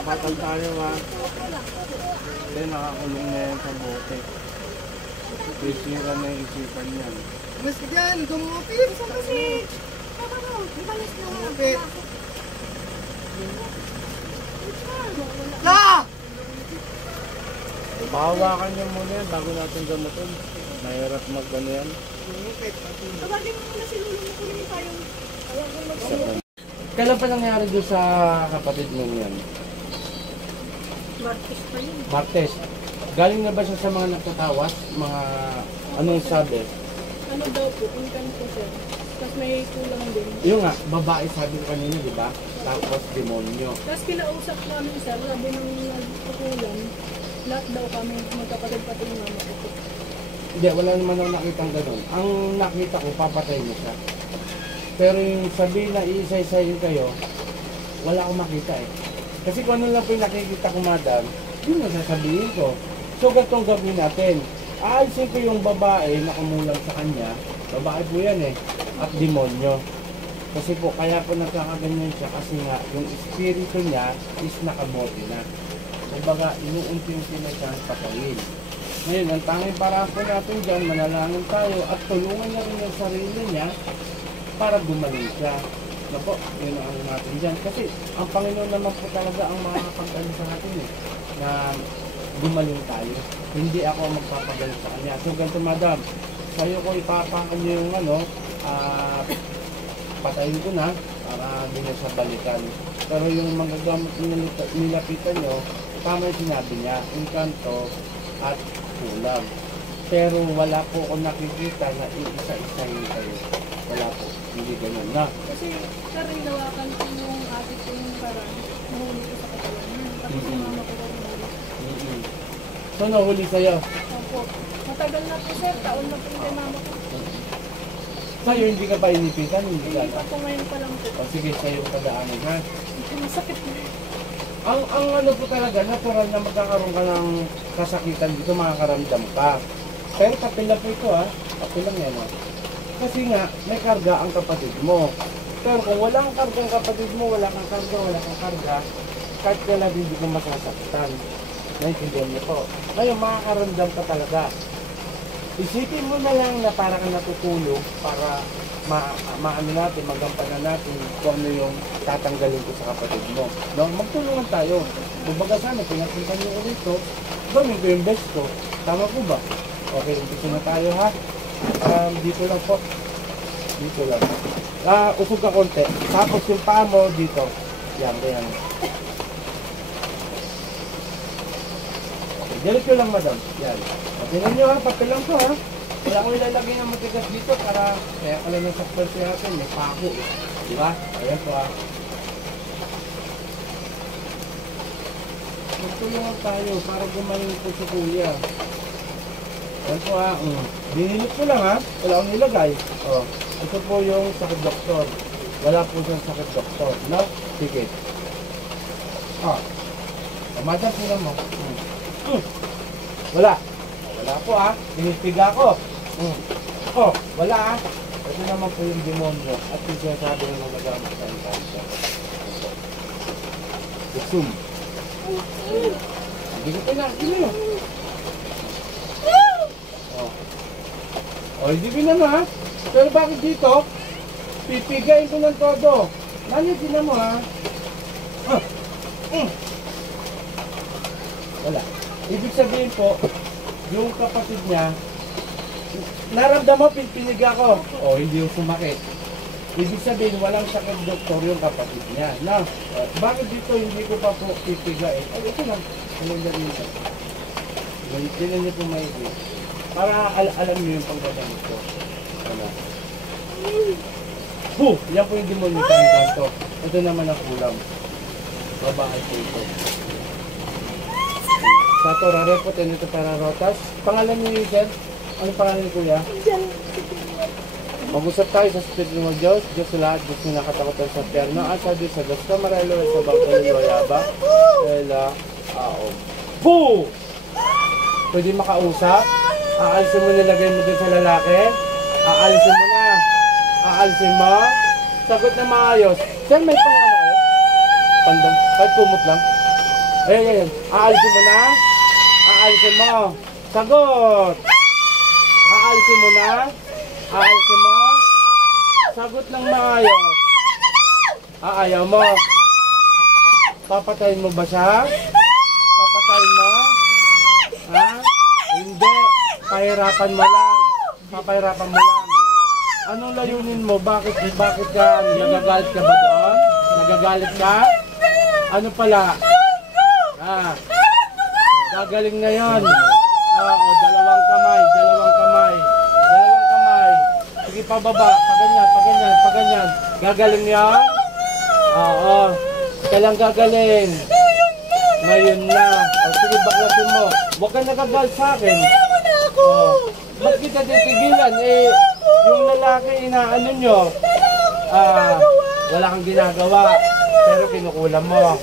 Kapatag tayo ha. Hindi, nakakulong na yan sa bote. Sisira na yung isipan yan. Mas dyan, gumupit! Saan kasi? Ibalis na nga. Gumupit! La! Pahawakan niyo muna yan bago natin gamitin. Mahirap mag-ano yan. Gumupit! Tawagin mo muna si Lolo mo kung yung tayong tawagin mo mag-ano. Kailan pa nangyari doon sa kapatid mo yan? Martes pa yun. Martes. Galing na ba siya sa mga nagtatawas? Mga anong sabi? Ano daw po, income po sir. Tapos may kulang din. Yung nga, babae sabi ko kanina, di ba? Tapos demonyo. Tapos kinausap namin sir, sabi nung nagkukulang, lahat daw kami magkapatid-patid ng mama ko. Hindi, wala naman ako nakitang ganun. Ang nakita ko, papatay mo siya. Pero yung sabihin na iisa-isayin kayo, wala akong makita eh. Kasi kung ano lang po yung nakikita ko, madam, yun ang sasabihin ko. So, ganitong gawin natin. Aalisin ko yung babae na kumulang sa kanya. Babae po yan eh. At demonyo. Kasi po, kaya po nagkakaganyan siya kasi nga, yung espiritu niya is nakamote na. Kumbaga, inuunti-unti na siyang patayin. Ngayon, ang tanging paraan po natin dyan, manalangin tayo at tulungan na rin yung sarili niya para gumaling siya. Na po, yun ang ano natin dyan. Kasi ang Panginoon naman po talaga ang makakapag-ano sa atin eh, na gumaling tayo. Hindi ako ang magpapagaling sa kanya. So ganito madam, sa'yo ko ipapakan nyo yung ano, patayin ko na para hindi na siya balikan. Pero yung magagamit nilapitan nyo, tama yung sinabi niya, inkanto at kulang. Pero wala po akong nakikita na iisa-isahin kayo. Wala po. Hindi ganun na. Kasi sir, hinawakan ko yung ate ko yung parang nahuli ko sa katawan. Tapos yung mama ko daw nahuli. So nahuli sa'yo? Opo. Matagal na po sir, taon na po yung mama ko. Sa'yo hindi ka pa inipitan? Hindi ka? Hindi pa po ngayon pa lang po. O sige, sa'yo padaanin ha? Masakit na. Ang ano po talaga, natural na magkakaroon ka ng kasakitan dito, makakaramdam ka. Pero kapila po ito ha, kapilang yan ha. Kasi nga, may karga ang kapatid mo. Pero kung walang karga ang kapatid mo, wala kang karga, kahit kailan hindi ka masasaktan. Naintindihan niyo po. Ngayon, makakaramdam ka talaga. Isipin mo na lang na para ka natutulog para maano natin, magampanan natin kung ano yung tatanggalin ko sa kapatid mo. No? Magtulungan tayo. Kumbaga sana, pinapunta niyo ulit ito, gawin ko yung best ko. Tama po ba? Okay, umpisa na tayo ha. Dito lang po. Dito lang. Usog ka konti. Tapos yung paa mo dito. Yan, yan. Okay, dilit ko lang madam. Yan. Tingnan nyo ha, papel lang to ha. Wala ko ilalagay ng matigas dito para kaya pala ng sakpal siya natin. May pako eh. Diba? Ayan po ha. Magtulungan tayo para gumaling po si kuya. Ayan po ha. Dinilip ko lang ha. Wala akong nilagay. Oh. Ito po yung sakit doktor. Wala po siyang sakit doktor. No? Sige. Madam, tingnan mo. Wala. Wala po ha. Tinistiga ko. Wala ha. Ito naman po yung demonyo. At yung sinasabi ng mga gamit sa intansa. Usum. Hindi ko pinakili yun. Hindi pinano ha. Pero bakit dito? Pipigayin ko ng todo. Nani, tinan mo ha. Wala. Ibig sabihin po, yung kapatid niya, naramdaman piniga ko. Hindi yung sumakit. Ibig sabihin, walang sakit doktor yung kapatid niya. Na, bakit dito hindi ko pa po pipigayin? Ito lang. Tinan niyo po maigi. Para alam niyo yung pagbagamit ko. Wala. Yan po yung demonyo sa kanto. Ito naman ang kulam. Babae po ito. Sa ito, rarepotin ito para rotas. Pangalan niyo yun, sir? Ano pangalan niyo, kuya? Mag-usap tayo sa Espiritu ng Diyos. Diyos sa lahat, Diyos na nakatakotan sa perno. At sa Diyos sa Gusto, maralo at sa bangkang loyaba. Ela, aom. Boo! Pwede makausap? Aalisin mo, nilagay mo dun sa lalaki? Aalisin mo na. Aalisin mo? Sagot na maayos. Sir, may pang ano kayo? Pandong. Kahit kumot lang. Ayan. Aalisin mo na? Aalisin mo. Sagot! Aalisin mo na? Aalisin mo? Sagot ng maayos. Ayaw mo. Papatayin mo ba siya? Papatayin mo? Ha? Hindi. Pahirapan mo lang. Papahirapan mo lang. Anong layunin mo? Bakit ka? Nagagalit ka ba doon? Nagagalit ka? Ano pala? Gagaling na yun. Oo, dalawang kamay. Sige, pababa. Paganyan. Gagaling yan? Oo. Kailang gagaling. Ngayon na. O, sige, baklasin mo. Huwag ka nagagalit sa akin. Ba't kita titigilan? Yung lalaki inaano nyo. Wala kang ginagawa. Pero kinukulam mo.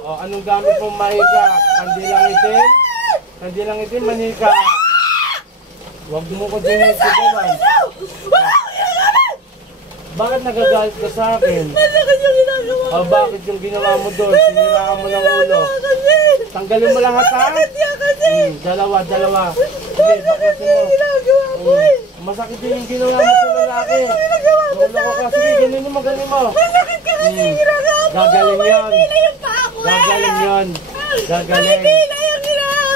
O, anong gamit mong maika? Kandilang itim, manika. Huwag mo ko din yung sigawan. Bakit nagagalit ka sa akin? Bakit yung ginawa mo doon? Siniraan mo ng ulo. Tanggalin mo lahat, ha? Dalawa. Sige, baklasin mo. Masakit din yung ginawa mo sa lalaki. Loko ka. Sige, ganin mo.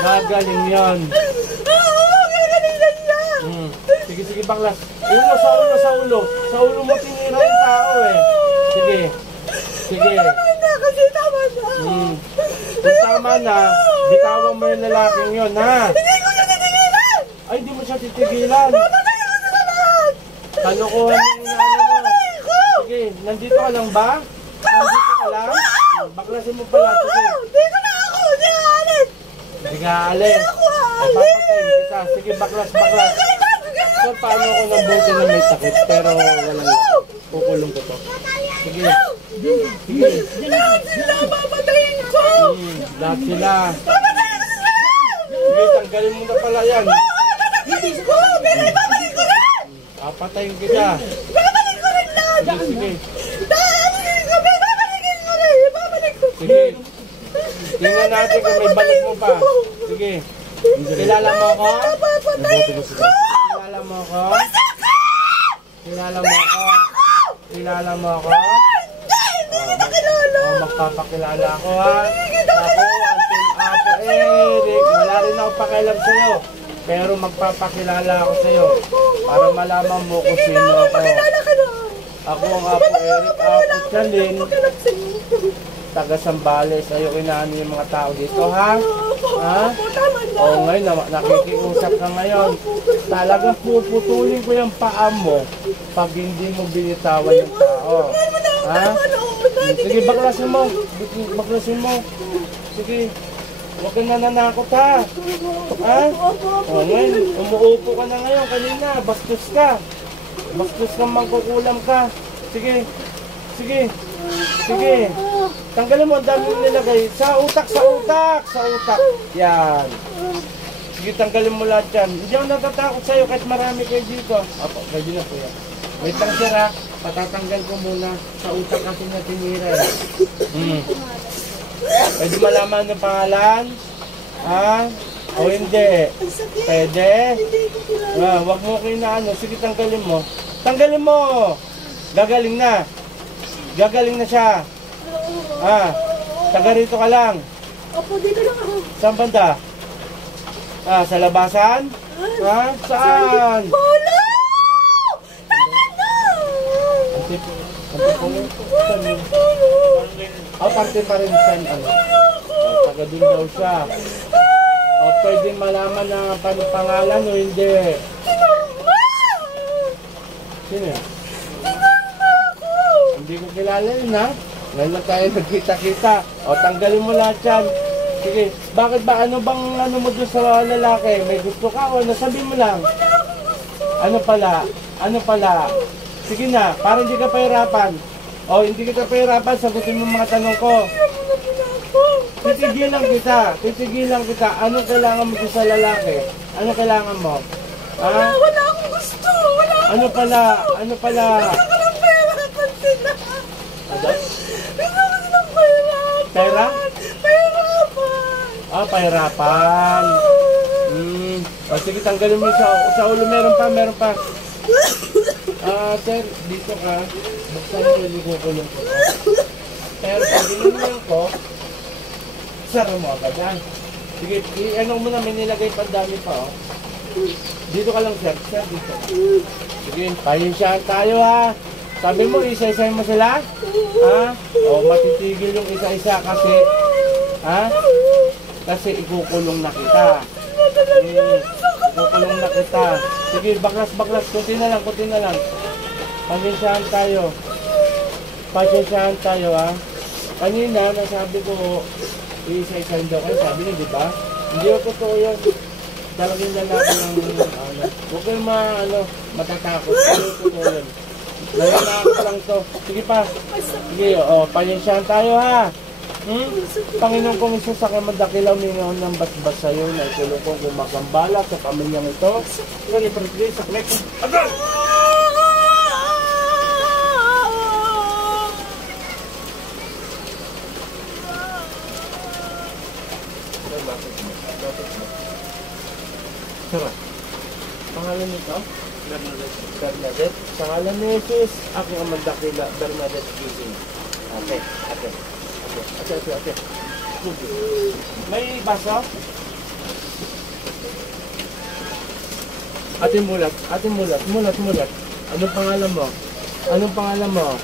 Gagaling yun. Sige, baklas. Sa ulo. Sa ulo mo tinira yung tao eh. Sige. Kung tama na, bitawan mo yung lalaking yun, ha? Hindi ko siya titigilan! Ay, hindi mo siya titigilan. Papatayin ko sila lahat! Kalokohan yung inaano mo. Sige, nandito ka lang ba? Baklasin mo pala. Sige. Dito na ako! Hindi aalis! Hindi ka aalis. Papatayin kita. Sige, baklas. So, paano ko nabuti na may sakit pero walang kukulong ko to. Sige. Lahat sila! Papatayin ko! Lahat sila. Papatayin ko sila! Sige, tanggalin mo na pala yan. Papatayin ko! Babalik ko rin! Papatayin kita. Babalik ko rin lahat! Sige. Babalik ko! Sige. Tingnan natin kung may balik mo pa. Sige. Kilala mo ako? Kilala mo ako? Magpapakilala ako, ha? Ako, Anton Apo Eric. Wala rin ako pakialam sa'yo. Pero magpapakilala ako sa'yo. Para malaman mo kung sino ako. Ako ang Apo Eric, Apo Chalin. Taga Sambales. Ayaw inaano yung mga tao dito, ha? Ha? O ngayon, nakikiusap ka ngayon. Talagang puputulin ko yung paa mo pag hindi mo binitawan yung tao. Ha? Sige, baklasin mo. Sige. Huwag ka nananakot, ha? Ha? O ngayon, umuupo ka na ngayon. Kanina, bastos ka. Bastos kang mangkukulam ka. Sige. Tanggalin mo ang dami yung nilagay. Sa utak. Yan. Sige, tanggalin mo lahat yan. Hindi ako natatakot sa'yo kahit marami kayo dito. Opo, pwede na po yan. Wait lang, sir, ha? Patatanggal ko muna sa utak kasi na tinira. Pwede malaman ng pangalan? Ha? O hindi? Pwede? Huwag mo kinaano. Sige, tanggalin mo. Gagaling na siya. Taga rito ka lang. Opo, dito lang ako. Saan banda? Sa labasan? Saan? Polo! Tama na! Parte pa rin saan. Taga dun daw siya. Pwede malaman na pangalan o hindi? Sino yan? Hindi ko kilala yun, ha? Ngayon lang tayo nagkita-kita. Tanggalin mo lahat yan. Sige, bakit ba? Ano mo doon sa lalaki? May gusto ka o nasabi mo lang? Ano pala? Sige na, para hindi ka pahirapan. Hindi kita pahirapan, sagutin mo mga tanong ko. Titigilan kita. Anong kailangan mo doon sa lalaki? Ano kailangan mo? Wala akong gusto! Ano pala? Gusto ko ng pahirapan sila! Ano? Gusto ko silang pahirapan! Pera? Pera! Pahirapan. O sige, tanggalin mo sa ulo. Meron pa. Sir, dito ka. Buksan mo yung kukulong ko. Pero pag ginunyan ko, sara mo agad ha. Sige, i-ano mo na, may nilagay pa dami pa, oh. Dito ka lang, sir. Sir, dito. Sige, pahinsyahan tayo, ha. Sabi mo, isa-isa mo sila? Ha? O, matitigil yung isa-isa kasi, ha? Kasi ikukulong na kita. Ikukulong na kita. Sige, baklas. Kunti na lang. Pahinsyahan tayo, ha. Kanina, nasabi ko, isa-isa daw kayo, sabi niyo, di ba? Hindi ako totoo yun. Talagang lalaki ng, huwag kayong matatakot. Hindi ako totoo yun. Nalalakot lang to. Sige pa. Sige, pahinsyahan tayo, ha. Panginoon kong Isus, sa kamadakilaw, mingaw ng basbas sa'yo, na ikulong kong gumagambala sa pamilyang ito. Sige, pag-ibig sa plek. Agad! Sarap. Pangalan nito? Bernadette. Pangalan ni Jesus, aking amang dakila, Bernadette Gising. Okay. May baso? Ate mulat. Anong pangalan mo?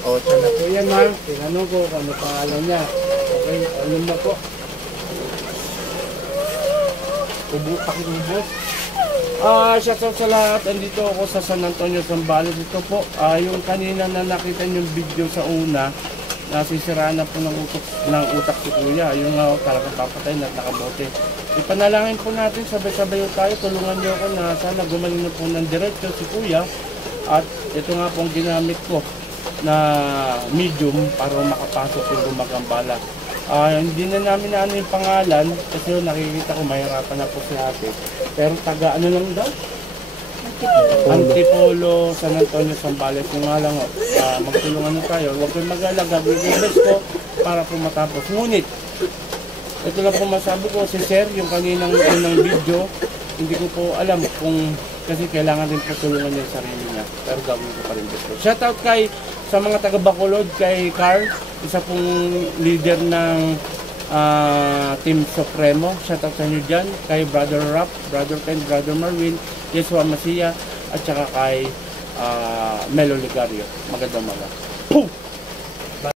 Siya na po yan, ha? Tinanong ko kung ano pangalan niya. Okay, alam na po. Pakitubos. Shoutout sa lahat. Andito ako sa San Antonio, Zambales. Ito po, yung kanina na nakita yung video sa una, nasisiraan na po ng utak si Kuya. Yung talagang papatay na nakabote. Ipanalangin po natin, sabay-sabay tayo. Tulungan niyo ako na sana gumaling na po ng diretso si Kuya. At ito nga po ang ginamit ko na medium para makapasok yung gumagambala. Hindi na namin na yung pangalan kasi nakikita ko mahirapan na po si ate. Pero taga ano lang daw? Antipolo, San Antonio, Zambales. Yung nga lang, magtulungan na tayo. Huwag kayong mag-alaga. Bibiglas ko para po matapos. Ngunit, ito lang po masabi ko, si Sir, yung kaninang unang video, hindi ko po alam kung kasi kailangan din po tulungan niya yung sarili niya. Pero gawin ko pa rin dito. Shoutout sa mga taga-Bacolod, kay Carl, isa pong leader ng Team Supremo. Shoutout sa inyo dyan. Kay Brother Rap, Brother Ken, Brother Marwin, Yesua Masia, at saka kay Melo Ligario. Magandang maga.